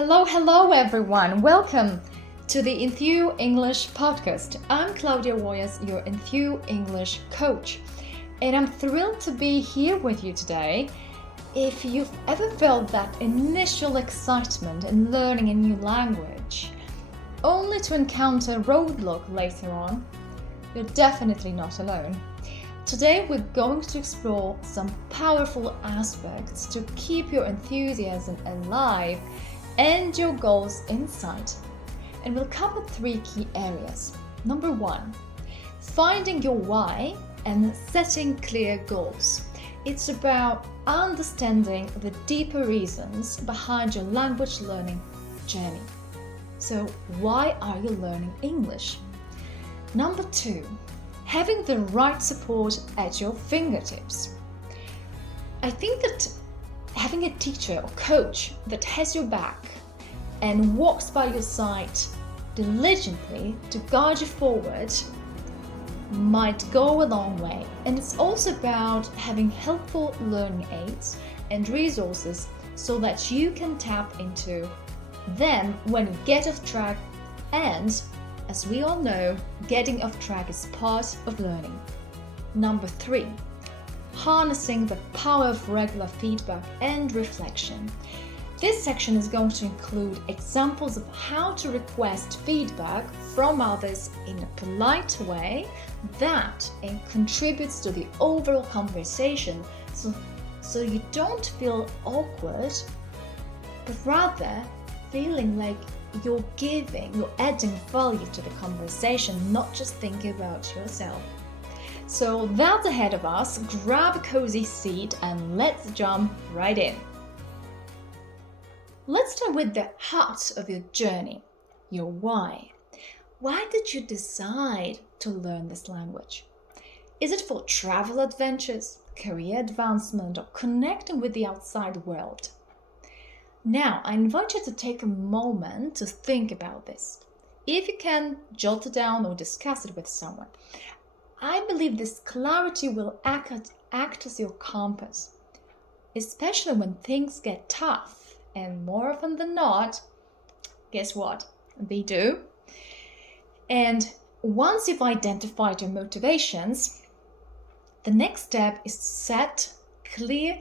Hello everyone. Welcome to the Enthu English Podcast. I'm Claudia Woyas, your Enthu English coach, and I'm thrilled to be here with you today. If you've ever felt that initial excitement in learning a new language, only to encounter a roadblock later on, you're definitely not alone. Today we're going to explore some powerful aspects to keep your enthusiasm alive and your goals in sight. And we'll cover 3 key areas. Number 1, finding your why and setting clear goals. It's about understanding the deeper reasons behind your language learning journey. So why are you learning English? Number 2, having the right support at your fingertips. I think that having a teacher or coach that has your back and walks by your side diligently to guide you forward might go a long way. And it's also about having helpful learning aids and resources so that you can tap into them when you get off track. And as we all know, getting off track is part of learning. Number 3, harnessing the power of regular feedback and reflection. This section is going to include examples of how to request feedback from others in a polite way that contributes to the overall conversation, so you don't feel awkward, but rather feeling like you're adding value to the conversation, not just thinking about yourself. So that's ahead of us. Grab a cozy seat and let's jump right in. Let's start with the heart of your journey, your why. Why did you decide to learn this language? Is it for travel adventures, career advancement, or connecting with the outside world? Now, I invite you to take a moment to think about this. If you can, jot it down or discuss it with someone. I believe this clarity will act as your compass, especially when things get tough, and more often than not, guess what? They do. And once you've identified your motivations, the next step is to set clear,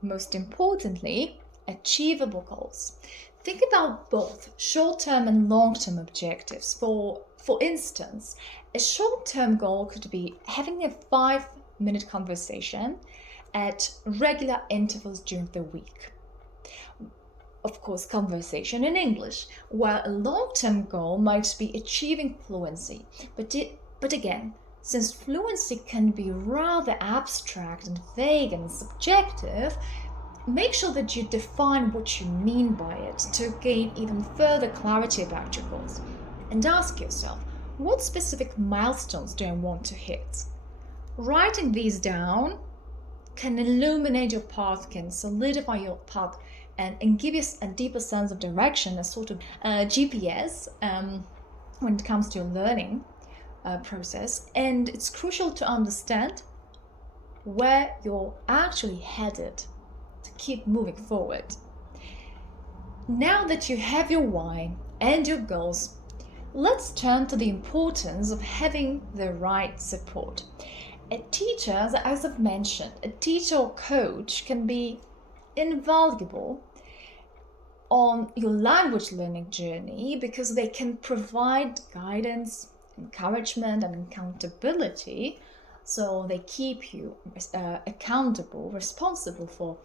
most importantly, achievable goals. Think about both short-term and long-term objectives. For instance, a short-term goal could be having a 5-minute conversation at regular intervals during the week. Of course, conversation in English, while a long-term goal might be achieving fluency. But again, since fluency can be rather abstract and vague and subjective, make sure that you define what you mean by it to gain even further clarity about your goals. And ask yourself, what specific milestones do I want to hit? Writing these down can illuminate your path, can solidify your path, and give you a deeper sense of direction, a sort of GPS when it comes to your learning process. And it's crucial to understand where you're actually headed to keep moving forward. Now that you have your why and your goals, let's turn to the importance of having the right support. A teacher, as I've mentioned, a teacher or coach can be invaluable on your language learning journey because they can provide guidance, encouragement, and accountability, so they keep you accountable, responsible for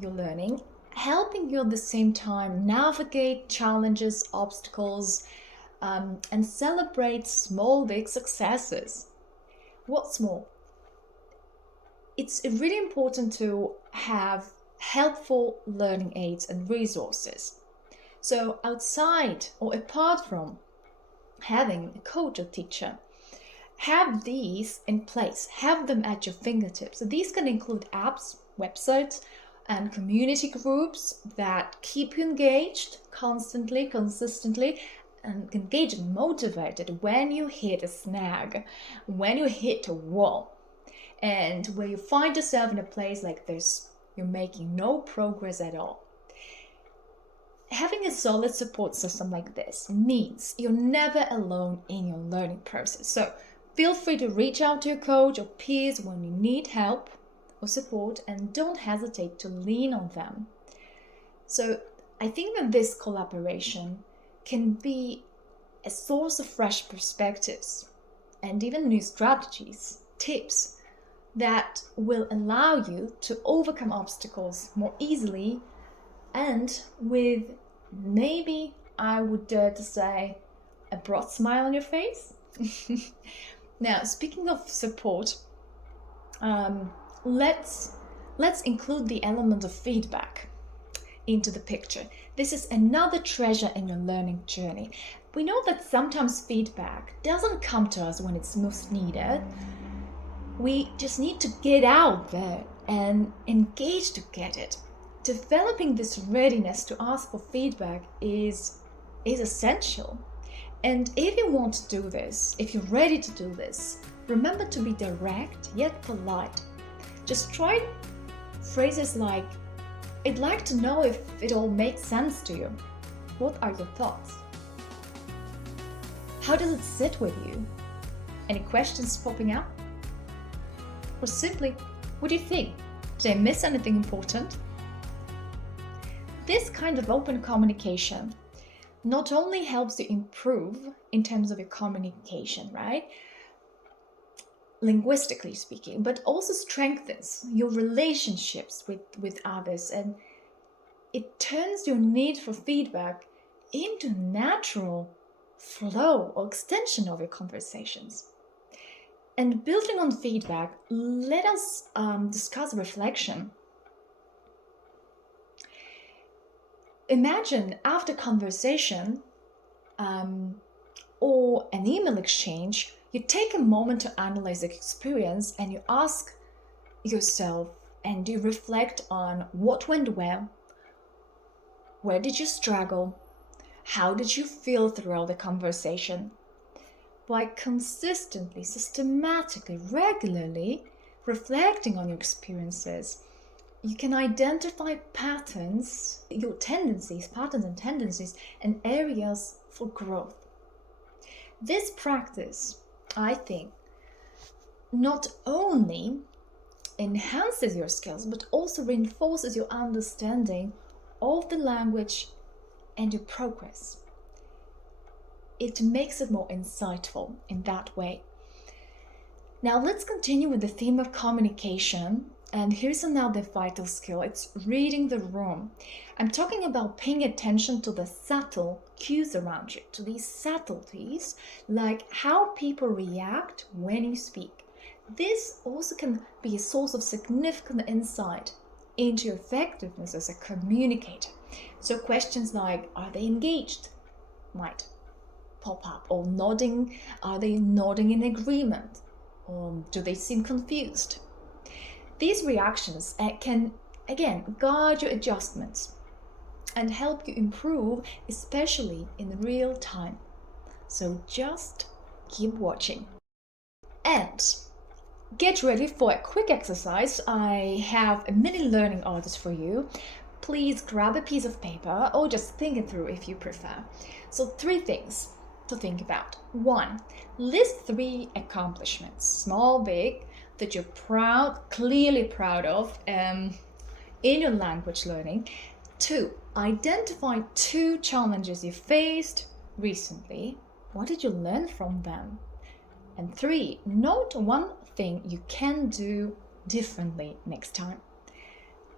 your learning, helping you at the same time navigate challenges, obstacles, and celebrate small, big successes. What's more, it's really important to have helpful learning aids and resources. So outside or apart from having a coach or teacher, have these in place, have them at your fingertips. So these can include apps, websites, and community groups that keep you engaged constantly, consistently, and engaged and motivated when you hit a snag, when you hit a wall, and where you find yourself in a place like this, you're making no progress at all. Having a solid support system like this means you're never alone in your learning process. So feel free to reach out to your coach or peers when you need help or support, and don't hesitate to lean on them. So I think that this collaboration can be a source of fresh perspectives and even new strategies, tips that will allow you to overcome obstacles more easily and with, maybe I would dare to say, a broad smile on your face. Now, speaking of support, let's include the element of feedback into the picture. This is another treasure in your learning journey. We know that sometimes feedback doesn't come to us when it's most needed. We just need to get out there and engage to get it. Developing this readiness to ask for feedback is essential. And if you want to do this, if you're ready to do this, remember to be direct yet polite. Just try phrases like, I'd like to know if it all makes sense to you. What are your thoughts? How does it sit with you? Any questions popping up? Or simply, what do you think? Did I miss anything important? This kind of open communication not only helps you improve in terms of your communication, right? Linguistically speaking, but also strengthens your relationships with others, and it turns your need for feedback into natural flow or extension of your conversations. And building on feedback, let us discuss reflection. Imagine after conversation or an email exchange, you take a moment to analyze the experience and you ask yourself and you reflect on what went well, where did you struggle, how did you feel throughout the conversation. By consistently, systematically, regularly reflecting on your experiences, you can identify patterns, your tendencies, and areas for growth. This practice, I think, not only enhances your skills, but also reinforces your understanding of the language and your progress. It makes it more insightful in that way. Now let's continue with the theme of communication. And here's another vital skill. It's reading the room. I'm talking about paying attention to the subtle cues around you, to these subtleties, like how people react when you speak. This also can be a source of significant insight into your effectiveness as a communicator. So questions like, are they engaged? Might pop up. Or nodding, are they nodding in agreement? Or do they seem confused? These reactions can, again, guide your adjustments and help you improve, especially in real time. So just keep watching. And get ready for a quick exercise. I have a mini learning artist for you. Please grab a piece of paper or just think it through if you prefer. So 3 things to think about. 1, list 3 accomplishments, small, big, that you're clearly proud of in your language learning. 2, identify 2 challenges you faced recently. What did you learn from them? And 3, note 1 thing you can do differently next time.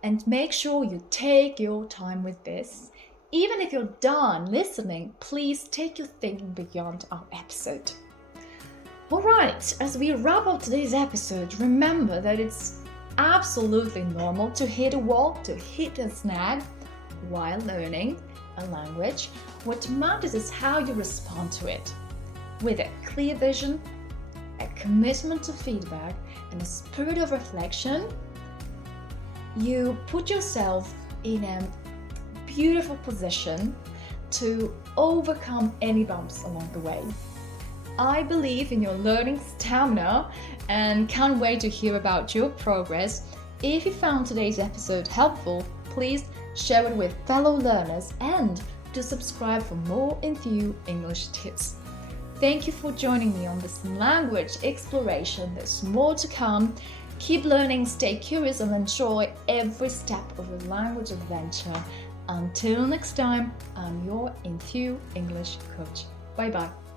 And make sure you take your time with this. Even if you're done listening, please take your thinking beyond our episode. Alright, as we wrap up today's episode, remember that it's absolutely normal to hit a wall, to hit a snag while learning a language. What matters is how you respond to it. With a clear vision, a commitment to feedback, and a spirit of reflection, you put yourself in a beautiful position to overcome any bumps along the way. I believe in your learning stamina and can't wait to hear about your progress. If you found today's episode helpful, please share it with fellow learners, and to subscribe for more Enthu English tips. Thank you for joining me on this language exploration. There's more to come. Keep learning, stay curious, and enjoy every step of your language adventure. Until next time, I'm your Enthu English coach. Bye bye.